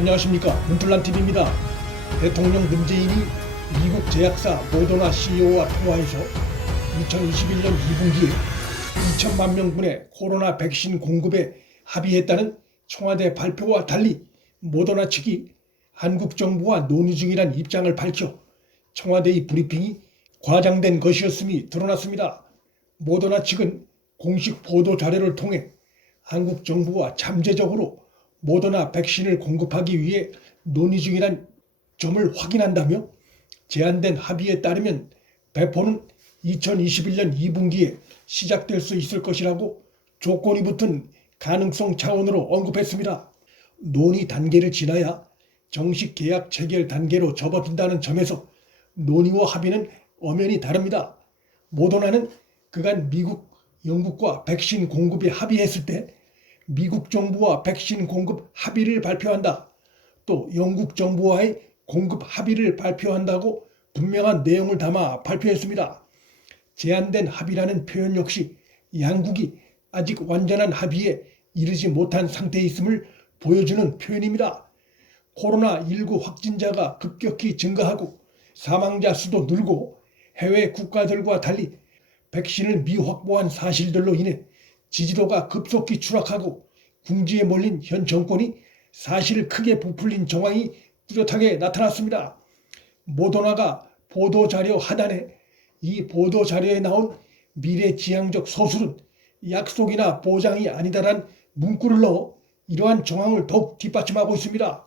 안녕하십니까, 문틀란TV입니다. 대통령 문재인이 미국 제약사 모더나 CEO와 통화해서 2021년 2분기에 2천만 명분의 코로나 백신 공급에 합의했다는 청와대 발표와 달리 모더나 측이 한국 정부와 논의 중이란 입장을 밝혀 청와대의 브리핑이 과장된 것이었음이 드러났습니다. 모더나 측은 공식 보도 자료를 통해 한국 정부와 잠재적으로 모더나 백신을 공급하기 위해 논의 중이란 점을 확인한다며 제안된 합의에 따르면 배포는 2021년 2분기에 시작될 수 있을 것이라고 조건이 붙은 가능성 차원으로 언급했습니다. 논의 단계를 지나야 정식 계약 체결 단계로 접어든다는 점에서 논의와 합의는 엄연히 다릅니다. 모더나는 그간 미국, 영국과 백신 공급에 합의했을 때 미국 정부와 백신 공급 합의를 발표한다, 또 영국 정부와의 공급 합의를 발표한다고 분명한 내용을 담아 발표했습니다. 제안된 합의라는 표현 역시 양국이 아직 완전한 합의에 이르지 못한 상태에 있음을 보여주는 표현입니다. 코로나19 확진자가 급격히 증가하고 사망자 수도 늘고 해외 국가들과 달리 백신을 미확보한 사실들로 인해 지지도가 급속히 추락하고 궁지에 몰린 현 정권이 사실 크게 부풀린 정황이 뚜렷하게 나타났습니다. 모더나가 보도자료 하단에 이 보도자료에 나온 미래지향적 서술은 약속이나 보장이 아니다란 문구를 넣어 이러한 정황을 더욱 뒷받침하고 있습니다.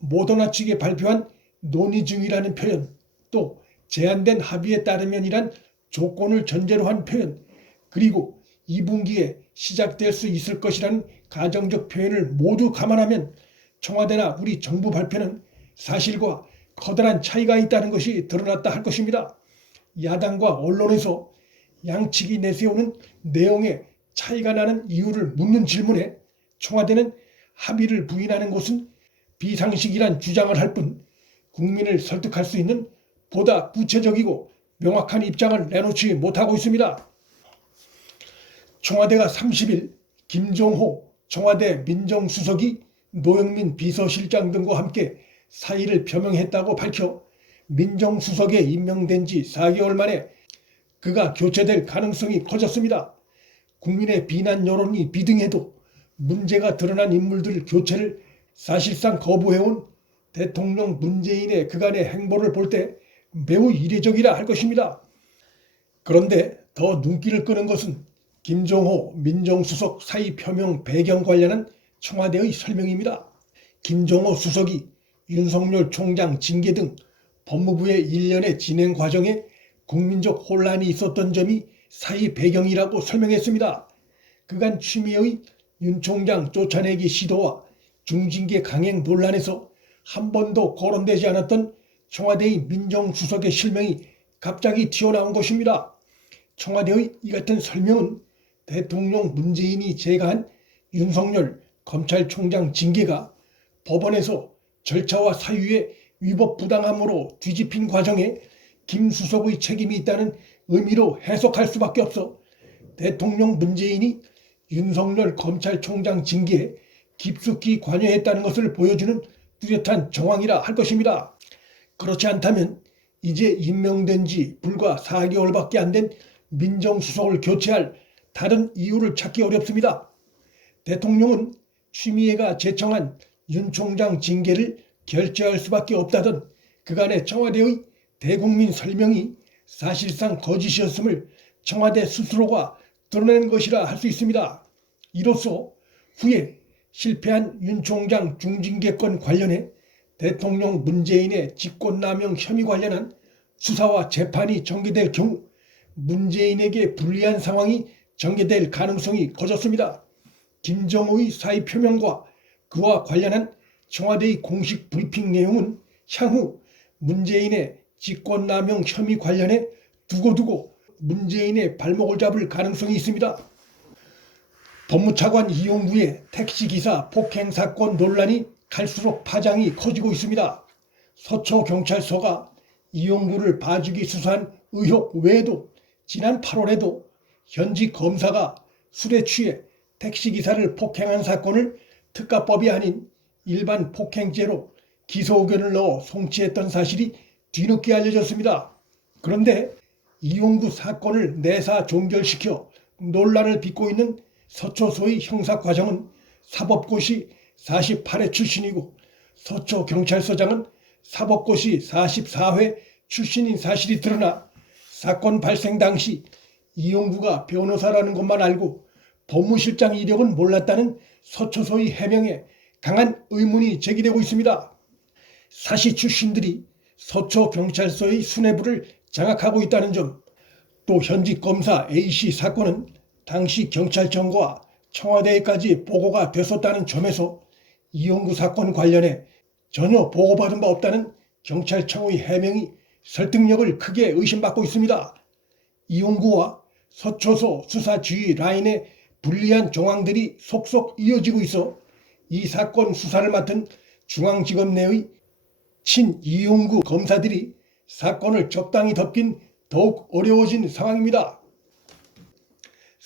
모더나 측이 발표한 논의 중이라는 표현, 또 제안된 합의에 따르면이란 조건을 전제로 한 표현, 그리고 2분기에 시작될 수 있을 것이라는 가정적 표현을 모두 감안하면 청와대나 우리 정부 발표는 사실과 커다란 차이가 있다는 것이 드러났다 할 것입니다. 야당과 언론에서 양측이 내세우는 내용에 차이가 나는 이유를 묻는 질문에 청와대는 합의를 부인하는 것은 비상식이란 주장을 할 뿐 국민을 설득할 수 있는 보다 구체적이고 명확한 입장을 내놓지 못하고 있습니다. 청와대가 30일 김종호 청와대 민정수석이 노영민 비서실장 등과 함께 사의를 표명했다고 밝혀 민정수석에 임명된 지 4개월 만에 그가 교체될 가능성이 커졌습니다. 국민의 비난 여론이 비등해도 문제가 드러난 인물들 교체를 사실상 거부해온 대통령 문재인의 그간의 행보를 볼 때 매우 이례적이라 할 것입니다. 그런데 더 눈길을 끄는 것은 김종호 민정수석 사의 표명 배경 관련한 청와대의 설명입니다. 김종호 수석이 윤석열 총장 징계 등 법무부의 일련의 진행 과정에 국민적 혼란이 있었던 점이 사의 배경이라고 설명했습니다. 그간 추미애의 윤 총장 쫓아내기 시도와 중징계 강행 논란에서 한 번도 거론되지 않았던 청와대의 민정수석의 실명이 갑자기 튀어나온 것입니다. 청와대의 이 같은 설명은 대통령 문재인이 제거한 윤석열 검찰총장 징계가 법원에서 절차와 사유의 위법 부당함으로 뒤집힌 과정에 김 수석의 책임이 있다는 의미로 해석할 수밖에 없어 대통령 문재인이 윤석열 검찰총장 징계에 깊숙이 관여했다는 것을 보여주는 뚜렷한 정황이라 할 것입니다. 그렇지 않다면 이제 임명된 지 불과 4개월밖에 안 된 민정수석을 교체할 다른 이유를 찾기 어렵습니다. 대통령은 추미애가 제청한 윤 총장 징계를 결재할 수밖에 없다던 그간의 청와대의 대국민 설명이 사실상 거짓이었음을 청와대 스스로가 드러낸 것이라 할 수 있습니다. 이로써 후에 실패한 윤 총장 중징계권 관련해 대통령 문재인의 직권남용 혐의 관련한 수사와 재판이 전개될 경우 문재인에게 불리한 상황이 전개될 가능성이 커졌습니다. 김정호의 사의 표명과 그와 관련한 청와대의 공식 브리핑 내용은 향후 문재인의 직권남용 혐의 관련해 두고두고 문재인의 발목을 잡을 가능성이 있습니다. 법무차관 이용구의 택시기사 폭행 사건 논란이 갈수록 파장이 커지고 있습니다. 서초경찰서가 이용구를 봐주기 수사한 의혹 외에도 지난 8월에도 현직 검사가 술에 취해 택시기사를 폭행한 사건을 특가법이 아닌 일반 폭행죄로 기소 의견을 넣어 송치했던 사실이 뒤늦게 알려졌습니다. 그런데 이용구 사건을 내사 종결시켜 논란을 빚고 있는 서초소의 형사과정은 사법고시 48회 출신이고 서초경찰서장은 사법고시 44회 출신인 사실이 드러나 사건 발생 당시 이용구가 변호사라는 것만 알고 법무실장 이력은 몰랐다는 서초소의 해명에 강한 의문이 제기되고 있습니다. 사시 출신들이 서초경찰서의 수뇌부를 장악하고 있다는 점, 또 현직 검사 A씨 사건은 당시 경찰청과 청와대에까지 보고가 됐었다는 점에서 이용구 사건 관련해 전혀 보고받은 바 없다는 경찰청의 해명이 설득력을 크게 의심받고 있습니다. 이용구와 서초소 수사 지휘 라인의 불리한 정황들이 속속 이어지고 있어 이 사건 수사를 맡은 중앙지검 내의 친 이용구 검사들이 사건을 적당히 덮긴 더욱 어려워진 상황입니다.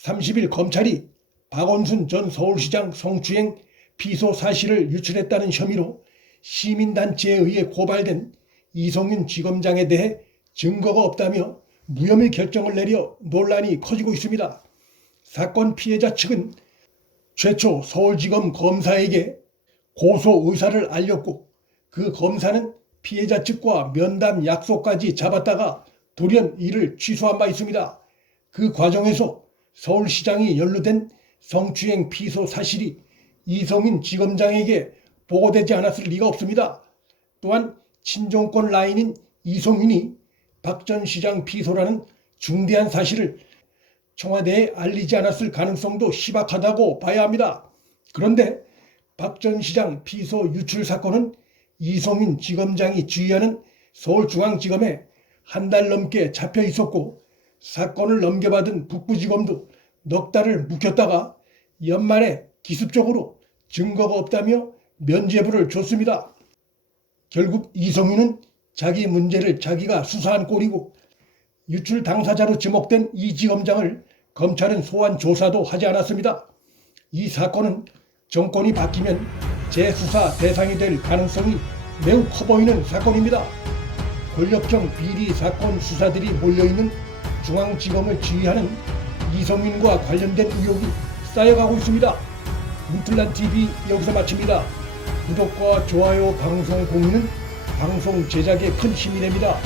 30일 검찰이 박원순 전 서울시장 성추행 피소 사실을 유출했다는 혐의로 시민단체에 의해 고발된 이성윤 지검장에 대해 증거가 없다며 무혐의 결정을 내려 논란이 커지고 있습니다. 사건 피해자 측은 최초 서울지검 검사에게 고소 의사를 알렸고 그 검사는 피해자 측과 면담 약속까지 잡았다가 돌연 이를 취소한 바 있습니다. 그 과정에서 서울시장이 연루된 성추행 피소 사실이 이성윤 지검장에게 보고되지 않았을 리가 없습니다. 또한 친정권 라인인 이성윤이 박 전 시장 피소라는 중대한 사실을 청와대에 알리지 않았을 가능성도 희박하다고 봐야 합니다. 그런데 박 전 시장 피소 유출 사건은 이성윤 지검장이 지휘하는 서울중앙지검에 한 달 넘게 잡혀 있었고 사건을 넘겨받은 북부지검도 넉 달을 묵혔다가 연말에 기습적으로 증거가 없다며 면죄부를 줬습니다. 결국 이성윤은 자기 문제를 자기가 수사한 꼴이고 유출 당사자로 지목된 이 지검장을 검찰은 소환 조사도 하지 않았습니다. 이 사건은 정권이 바뀌면 재수사 대상이 될 가능성이 매우 커 보이는 사건입니다. 권력형 비리 사건 수사들이 몰려있는 중앙지검을 지휘하는 이성윤과 관련된 의혹이 쌓여가고 있습니다. 문틀란TV 여기서 마칩니다. 구독과 좋아요, 방송 공유는 방송 제작에 큰 힘이 됩니다.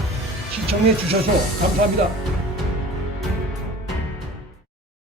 시청해 주셔서 감사합니다.